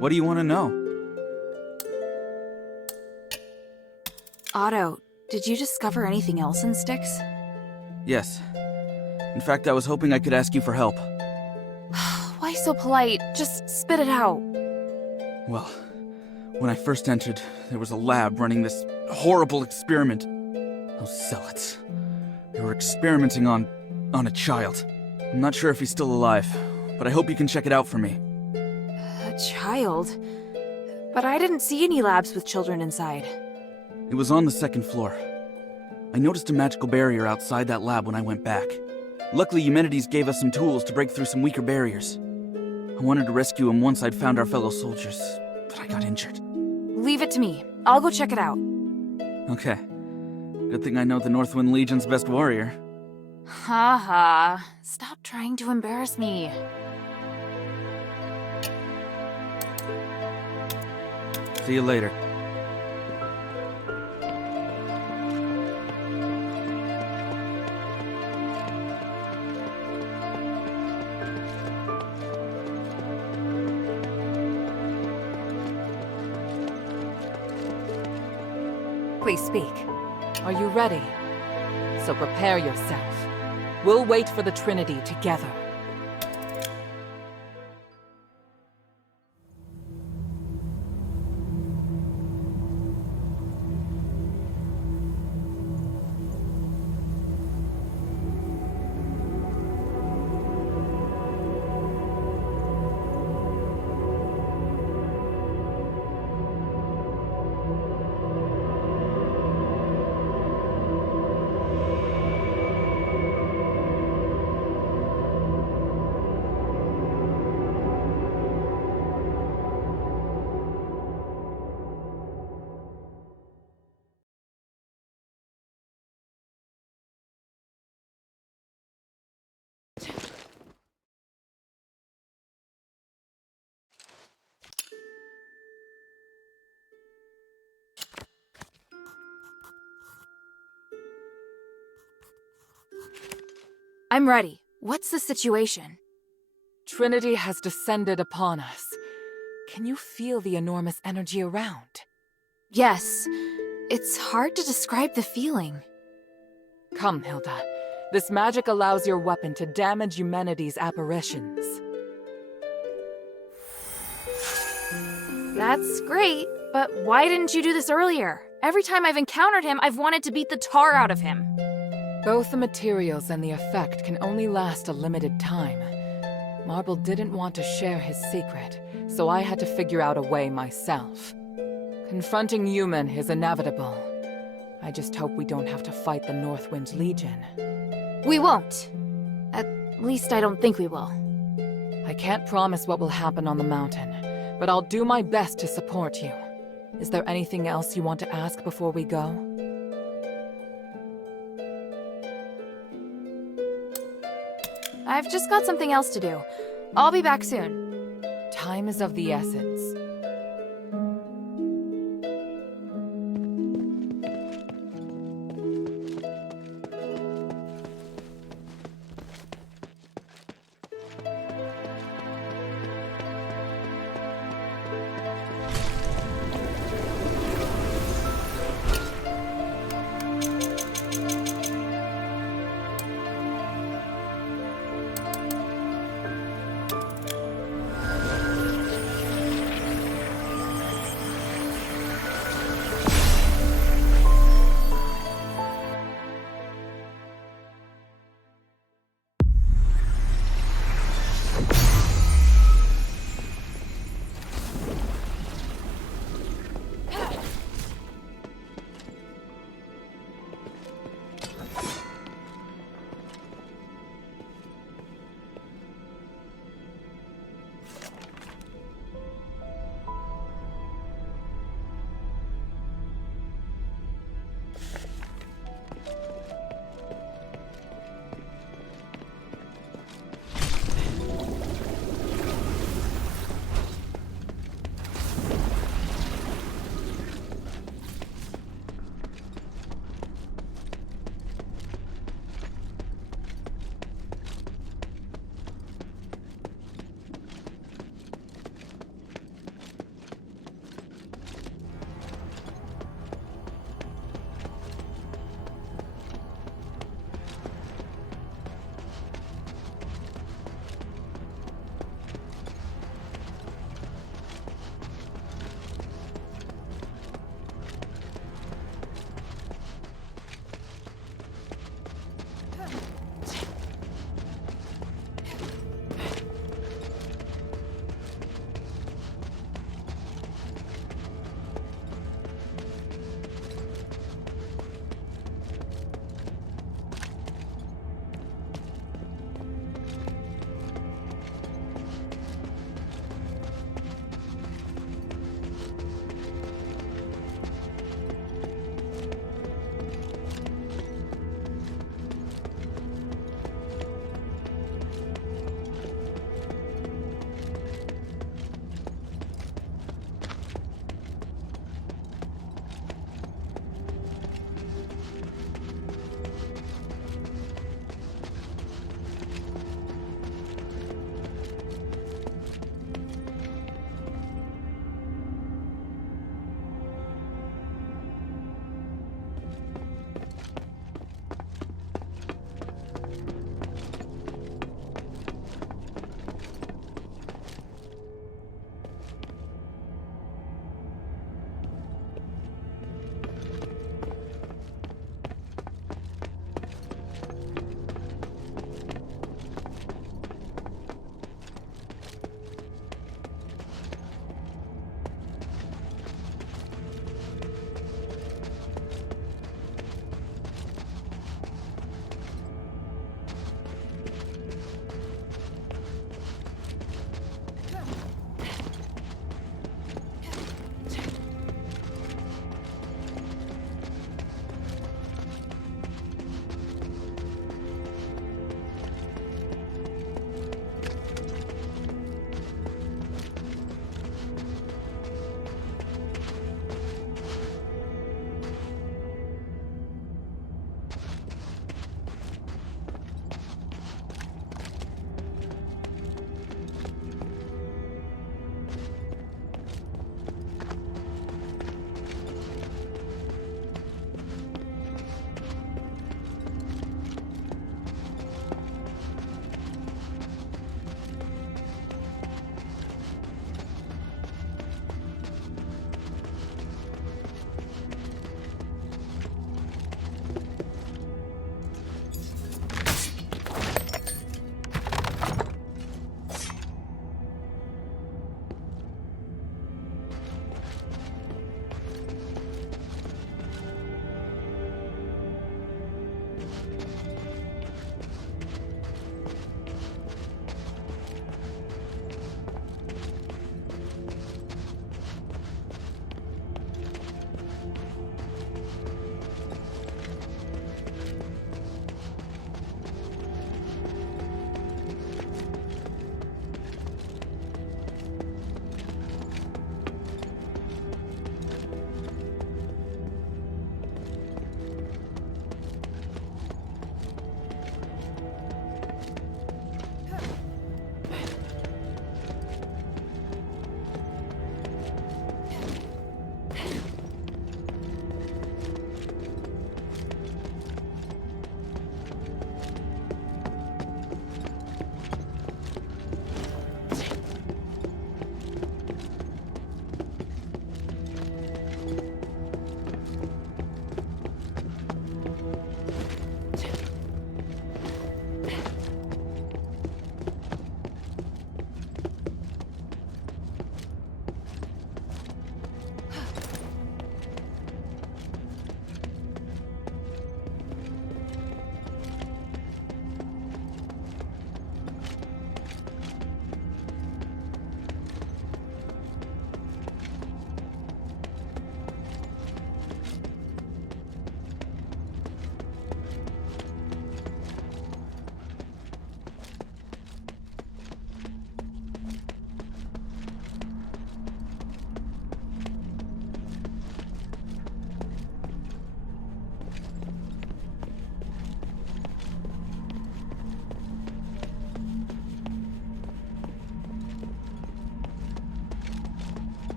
What do you want to know? Otto, did you discover anything else in Styx? Yes. In fact, I was hoping I could ask you for help. Why so polite? Just spit it out. Well, when I first entered, there was a lab running this horrible experiment. Those zealots. They were experimenting on a child. I'm not sure if he's still alive, but I hope you can check it out for me. A child? But I didn't see any labs with children inside. It was on the second floor. I noticed a magical barrier outside that lab when I went back. Luckily, Eumenides gave us some tools to break through some weaker barriers. I wanted to rescue him once I'd found our fellow soldiers, but I got injured. Leave it to me. I'll go check it out. Okay. Good thing I know the Northwind Legion's best warrior. Ha ha. Stop trying to embarrass me. See you later. Please speak. Are you ready? So prepare yourself. We'll wait for the Trinity together. I'm ready. What's the situation? Trinity has descended upon us. Can you feel the enormous energy around? Yes. It's hard to describe the feeling. Come, Hilda. This magic allows your weapon to damage Eumenides' apparitions. That's great, but why didn't you do this earlier? Every time I've encountered him, I've wanted to beat the tar out of him. Both the materials and the effect can only last a limited time. Marble didn't want to share his secret, so I had to figure out a way myself. Confronting Human is inevitable. I just hope we don't have to fight the Northwind Legion. We won't. At least I don't think we will. I can't promise what will happen on the mountain, but I'll do my best to support you. Is there anything else you want to ask before we go? I've just got something else to do. I'll be back soon. Time is of the essence.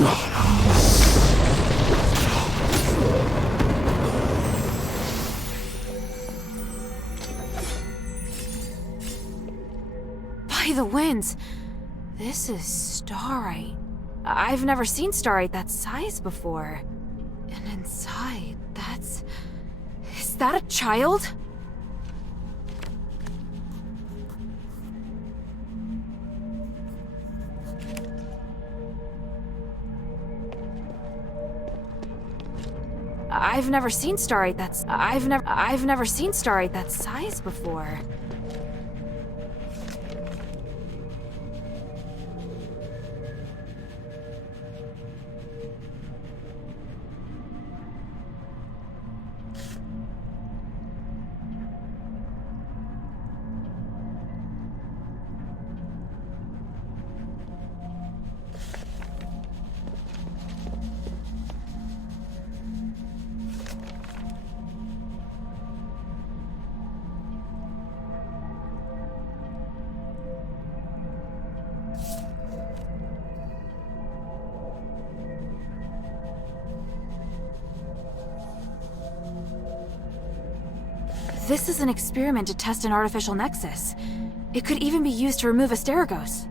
By the winds, this is starite. I've never seen starite that size before. And inside, that's... Is that a child? I've never seen starite that's... I've never seen starite that size before. This is an experiment to test an artificial nexus. It could even be used to remove Asterigos.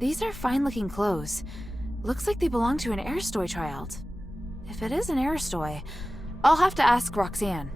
These are fine-looking clothes. Looks like they belong to an Aristoy child. If it is an Aristoy, I'll have to ask Roxanne.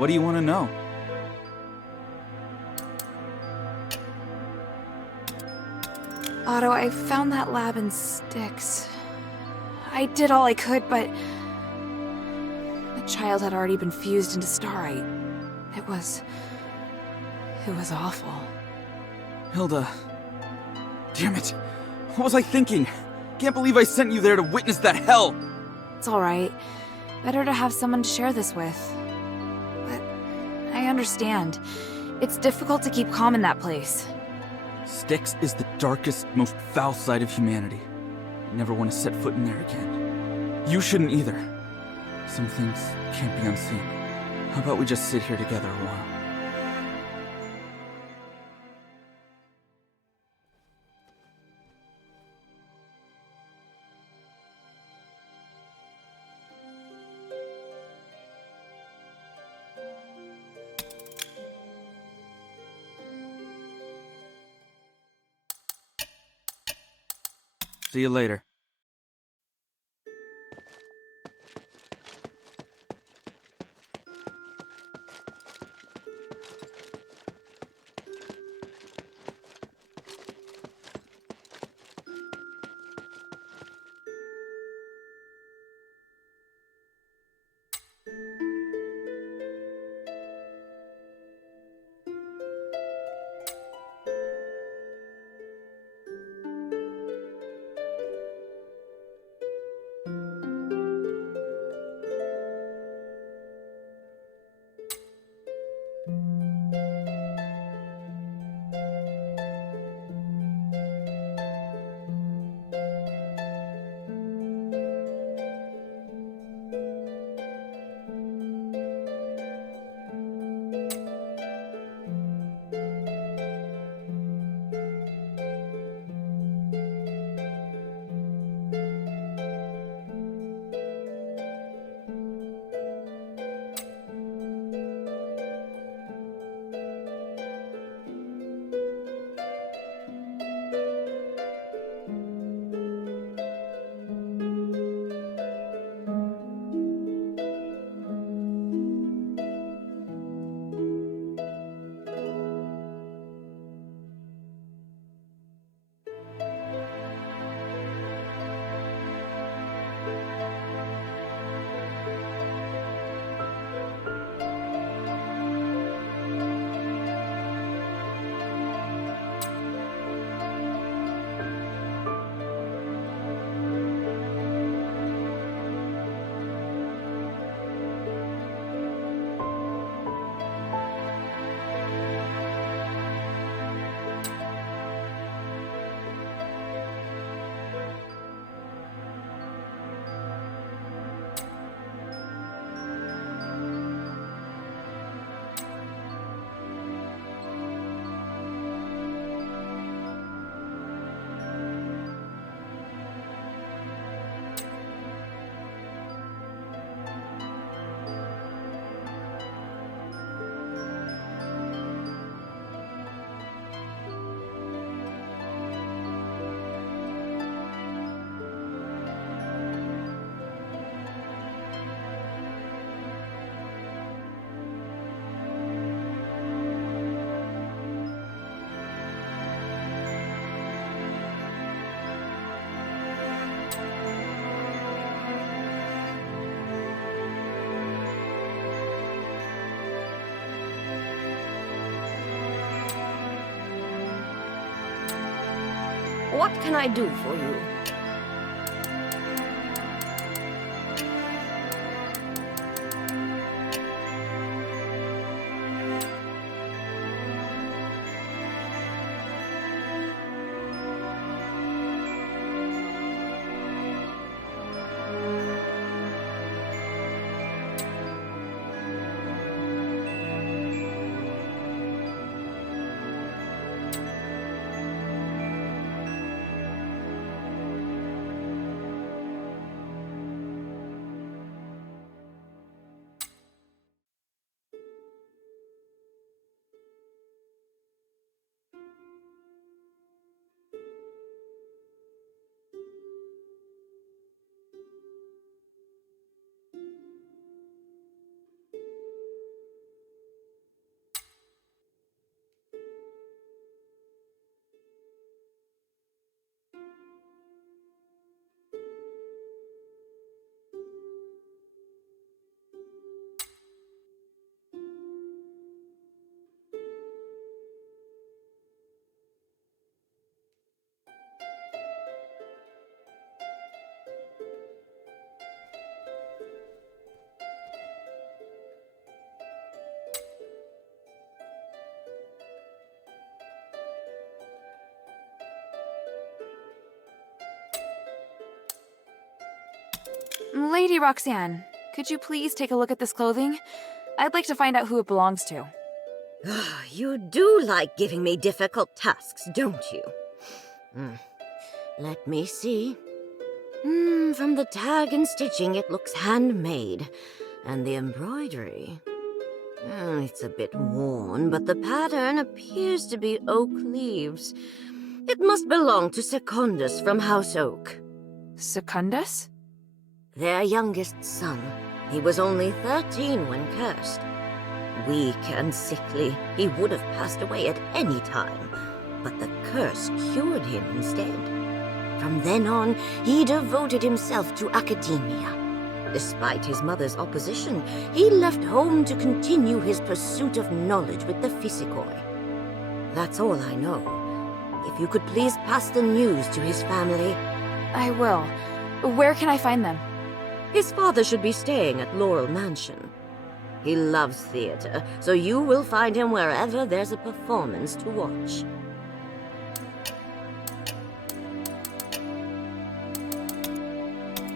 What do you want to know? Otto, I found that lab in Styx. I did all I could, but the child had already been fused into Starite. It was awful. Hilda. Damn it. What was I thinking? Can't believe I sent you there to witness that hell! It's alright. Better to have someone to share this with. But I understand. It's difficult to keep calm in that place. Styx is the darkest, most foul side of humanity. I never want to set foot in there again. You shouldn't either. Some things can't be unseen. How about we just sit here together a while? See you later. What can I do for you? Lady Roxanne, could you please take a look at this clothing? I'd like to find out who it belongs to. You do like giving me difficult tasks, don't you? Let me see. From the tag and stitching, it looks handmade. And the embroidery... it's a bit worn, but the pattern appears to be oak leaves. It must belong to Secundus from House Oak. Secundus? Their youngest son. He was only 13 when cursed. Weak and sickly, he would have passed away at any time, but the curse cured him instead. From then on, he devoted himself to academia. Despite his mother's opposition, he left home to continue his pursuit of knowledge with the Physicoid. That's all I know. If you could please pass the news to his family. I will. Where can I find them? His father should be staying at Laurel Mansion. He loves theater, so you will find him wherever there's a performance to watch.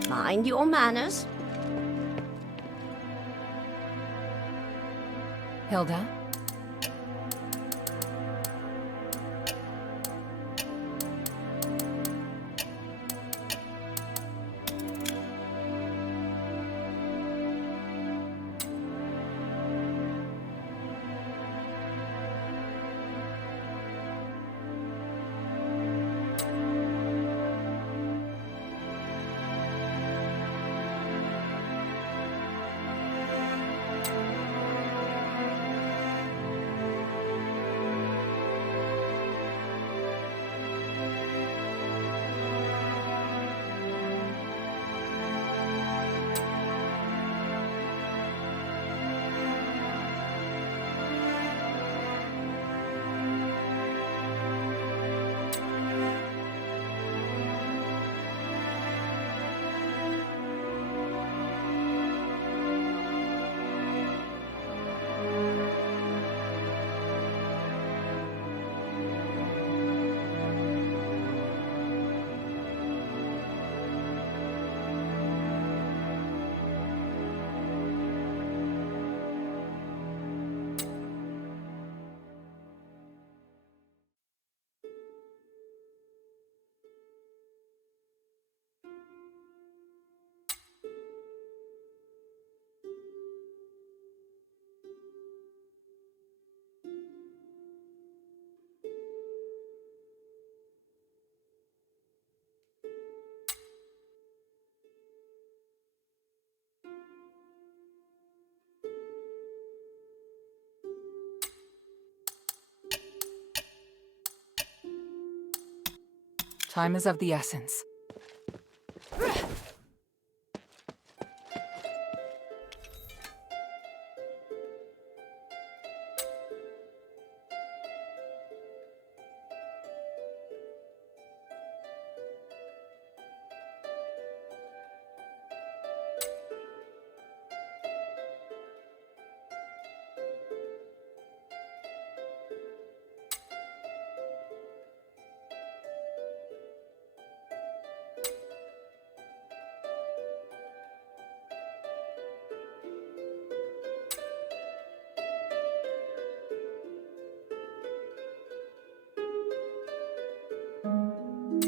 Mind your manners. Hilda? Time is of the essence.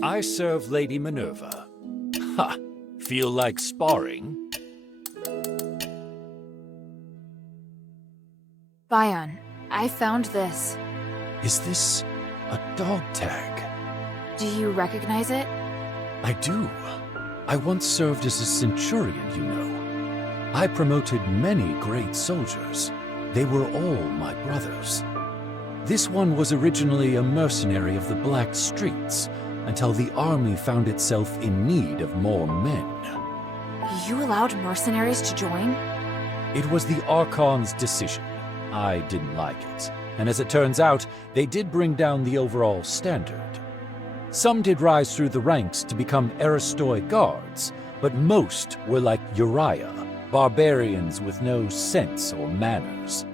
I serve Lady Minerva. Ha! Feel like sparring? Bion, I found this. Is this a dog tag? Do you recognize it? I do. I once served as a centurion, you know. I promoted many great soldiers. They were all my brothers. This one was originally a mercenary of the Black Streets, until the army found itself in need of more men. You allowed mercenaries to join? It was the Archon's decision. I didn't like it, and as it turns out, they did bring down the overall standard. Some did rise through the ranks to become Aristoi guards, but most were like Uriah, barbarians with no sense or manners.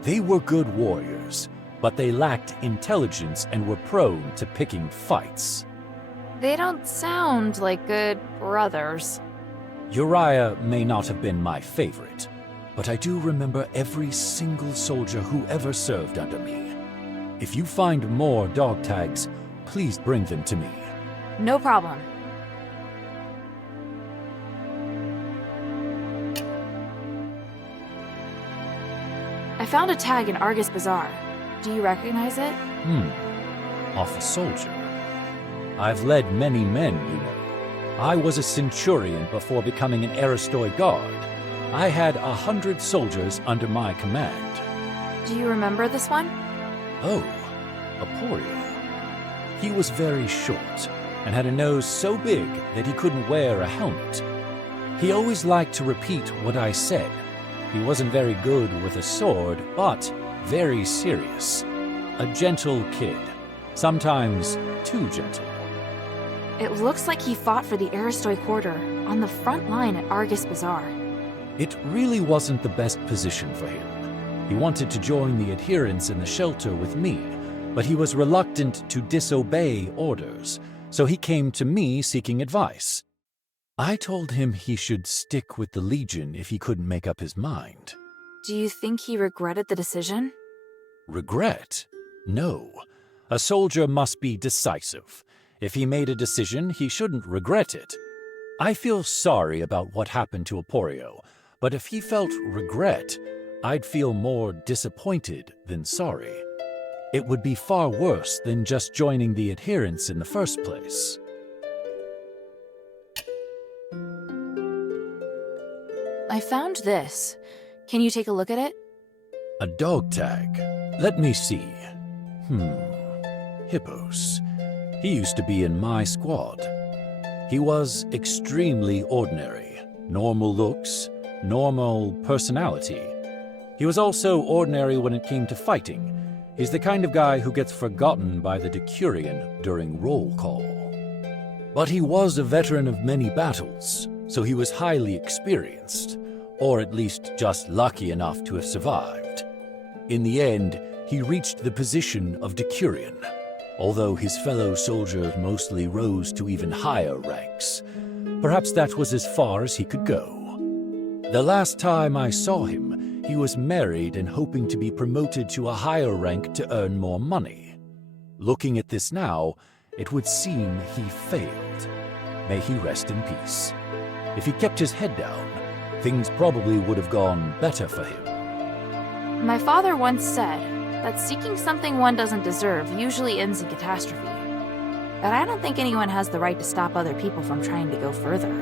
They were good warriors, but they lacked intelligence and were prone to picking fights. They don't sound like good brothers. Uriah may not have been my favorite, but I do remember every single soldier who ever served under me. If you find more dog tags, please bring them to me. No problem. I found a tag in Argus Bazaar. Do you recognize it? Off a soldier. I've led many men, you know. I was a centurion before becoming an Aristoi guard. I had 100 soldiers under my command. Do you remember this one? Oh, Aporio. He was very short and had a nose so big that he couldn't wear a helmet. He always liked to repeat what I said. He wasn't very good with a sword, but very serious. A gentle kid. Sometimes too gentle. It looks like he fought for the Aristoi Quarter on the front line at Argus Bazaar. It really wasn't the best position for him. He wanted to join the adherents in the shelter with me, but he was reluctant to disobey orders, so he came to me seeking advice. I told him he should stick with the Legion if he couldn't make up his mind. Do you think he regretted the decision? Regret? No. A soldier must be decisive. If he made a decision, he shouldn't regret it. I feel sorry about what happened to Aporio, but if he felt regret, I'd feel more disappointed than sorry. It would be far worse than just joining the adherents in the first place. I found this. Can you take a look at it? A dog tag. Let me see. Hippos. He used to be in my squad. He was extremely ordinary. Normal looks, normal personality. He was also ordinary when it came to fighting. He's the kind of guy who gets forgotten by the Decurion during roll call. But he was a veteran of many battles, so he was highly experienced, or at least just lucky enough to have survived. In the end, he reached the position of Decurion, although his fellow soldiers mostly rose to even higher ranks. Perhaps that was as far as he could go. The last time I saw him, he was married and hoping to be promoted to a higher rank to earn more money. Looking at this now, it would seem he failed. May he rest in peace. If he kept his head down, things probably would have gone better for him. My father once said that seeking something one doesn't deserve usually ends in catastrophe. But I don't think anyone has the right to stop other people from trying to go further.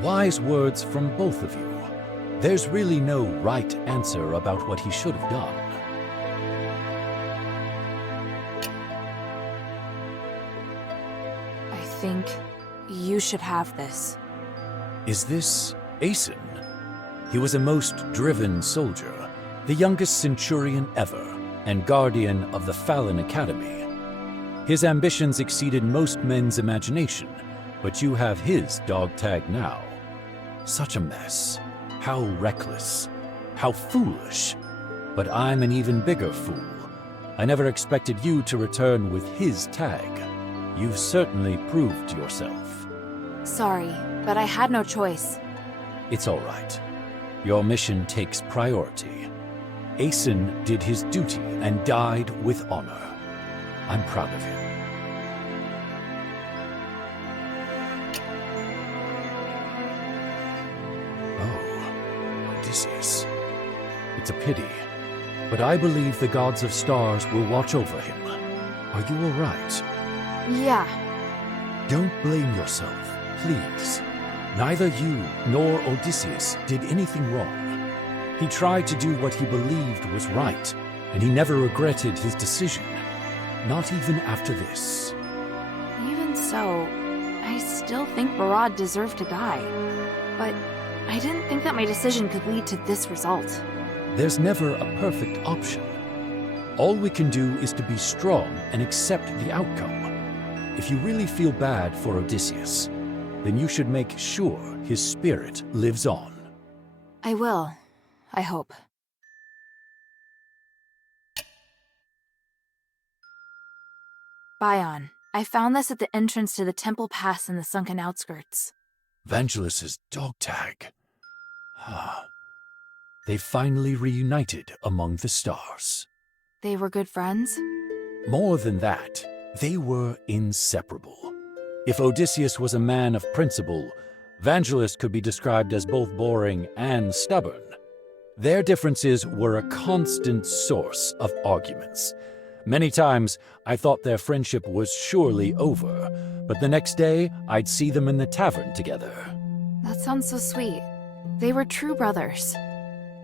Wise words from both of you. There's really no right answer about what he should have done. I think you should have this. Is this Aeson? He was a most driven soldier, the youngest centurion ever, and guardian of the Fallon Academy. His ambitions exceeded most men's imagination, but you have his dog tag now. Such a mess. How reckless. How foolish. But I'm an even bigger fool. I never expected you to return with his tag. You've certainly proved yourself. Sorry, but I had no choice. It's all right. Your mission takes priority. Aeson did his duty and died with honor. I'm proud of him. Odysseus. It's a pity, but I believe the gods of stars will watch over him. Are you all right? Yeah. Don't blame yourself, please. Neither you nor Odysseus did anything wrong. He tried to do what he believed was right, and he never regretted his decision. Not even after this. Even so, I still think Barad deserved to die. But I didn't think that my decision could lead to this result. There's never a perfect option. All we can do is to be strong and accept the outcome. If you really feel bad for Odysseus, then you should make sure his spirit lives on. I will. I hope. Bion, I found this at the entrance to the temple pass in the sunken outskirts. Vangelis's dog tag. They finally reunited among the stars. They were good friends? More than that, they were inseparable. If Odysseus was a man of principle, Vangelis could be described as both boring and stubborn. Their differences were a constant source of arguments. Many times, I thought their friendship was surely over, but the next day, I'd see them in the tavern together. That sounds so sweet. They were true brothers.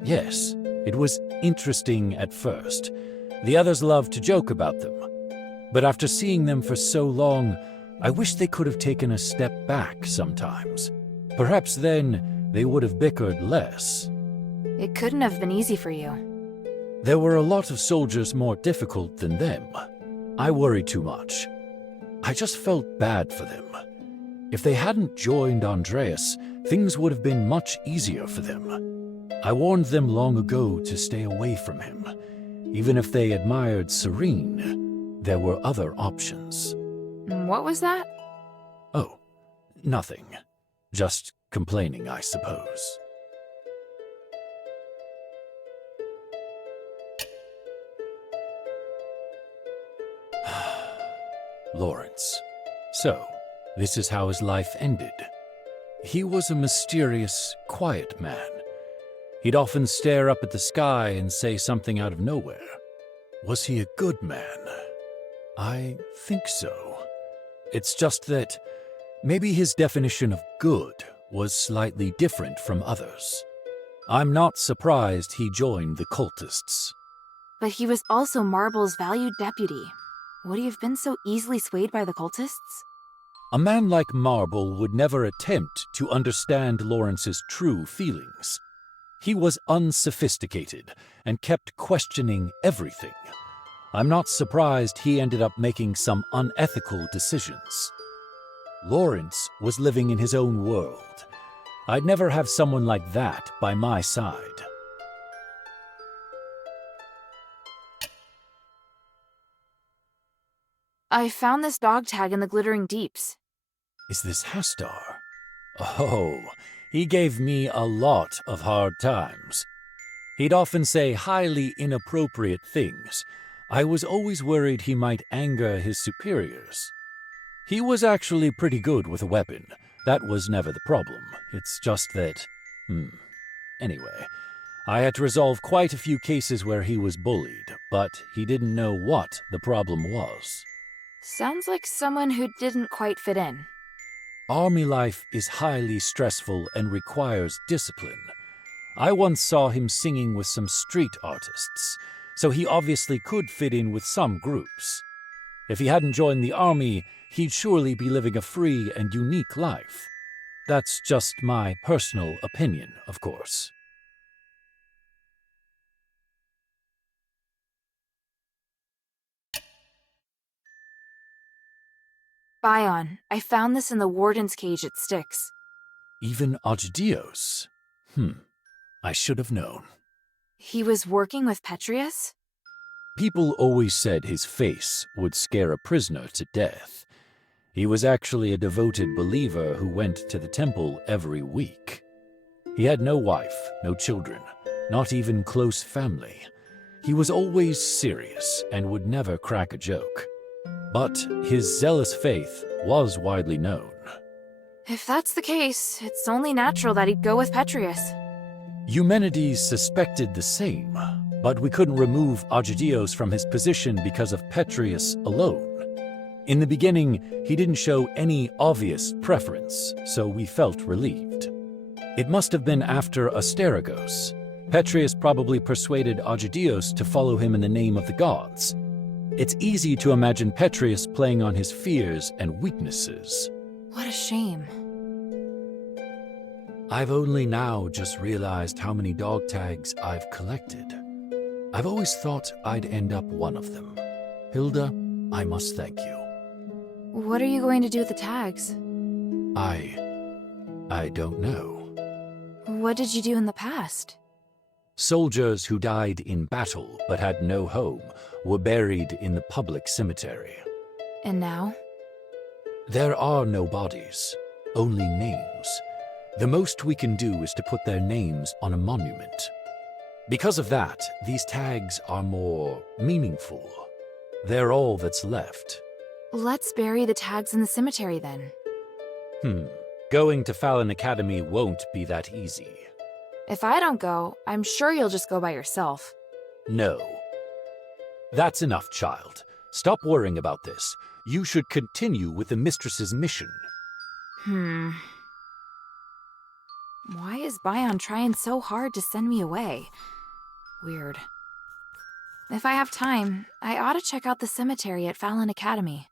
Yes, it was interesting at first. The others loved to joke about them. But after seeing them for so long, I wish they could have taken a step back sometimes. Perhaps then they would have bickered less. It couldn't have been easy for you. There were a lot of soldiers more difficult than them. I worried too much. I just felt bad for them. If they hadn't joined Andreas, things would have been much easier for them. I warned them long ago to stay away from him. Even if they admired Serene, there were other options. What was that? Oh, nothing. Just complaining, I suppose. Lawrence. So, this is how his life ended. He was a mysterious, quiet man. He'd often stare up at the sky and say something out of nowhere. Was he a good man? I think so. It's just that maybe his definition of good was slightly different from others. I'm not surprised he joined the cultists. But he was also Marble's valued deputy. Would he have been so easily swayed by the cultists? A man like Marble would never attempt to understand Lawrence's true feelings. He was unsophisticated and kept questioning everything. I'm not surprised he ended up making some unethical decisions. Lawrence was living in his own world. I'd never have someone like that by my side. I found this dog tag in the Glittering Deeps. Is this Hastar? Oh, he gave me a lot of hard times. He'd often say highly inappropriate things. I was always worried he might anger his superiors. He was actually pretty good with a weapon. That was never the problem. It's just that... Anyway, I had to resolve quite a few cases where he was bullied, but he didn't know what the problem was. Sounds like someone who didn't quite fit in. Army life is highly stressful and requires discipline. I once saw him singing with some street artists, so he obviously could fit in with some groups. If he hadn't joined the army, he'd surely be living a free and unique life. That's just my personal opinion, of course. Bion, I found this in the warden's cage at Styx. Even Agedios? I should have known. He was working with Petrius? People always said his face would scare a prisoner to death. He was actually a devoted believer who went to the temple every week. He had no wife, no children, not even close family. He was always serious and would never crack a joke. But his zealous faith was widely known. If that's the case, it's only natural that he'd go with Petrius. Eumenides suspected the same, but we couldn't remove Agedios from his position because of Petrius alone. In the beginning, he didn't show any obvious preference, so we felt relieved. It must have been after Asterigos. Petrius probably persuaded Agedios to follow him in the name of the gods. It's easy to imagine Petrius playing on his fears and weaknesses. What a shame. I've only now just realized how many dog tags I've collected. I've always thought I'd end up one of them. Hilda, I must thank you. What are you going to do with the tags? I don't know. What did you do in the past? Soldiers who died in battle but had no home were buried in the public cemetery. And now? There are no bodies, only names. The most we can do is to put their names on a monument. Because of that, these tags are more meaningful. They're all that's left. Let's bury the tags in the cemetery then. Going to Fallon Academy won't be that easy. If I don't go, I'm sure you'll just go by yourself. No. That's enough, child. Stop worrying about this. You should continue with the mistress's mission. Why is Bion trying so hard to send me away? Weird. If I have time, I ought to check out the cemetery at Fallon Academy.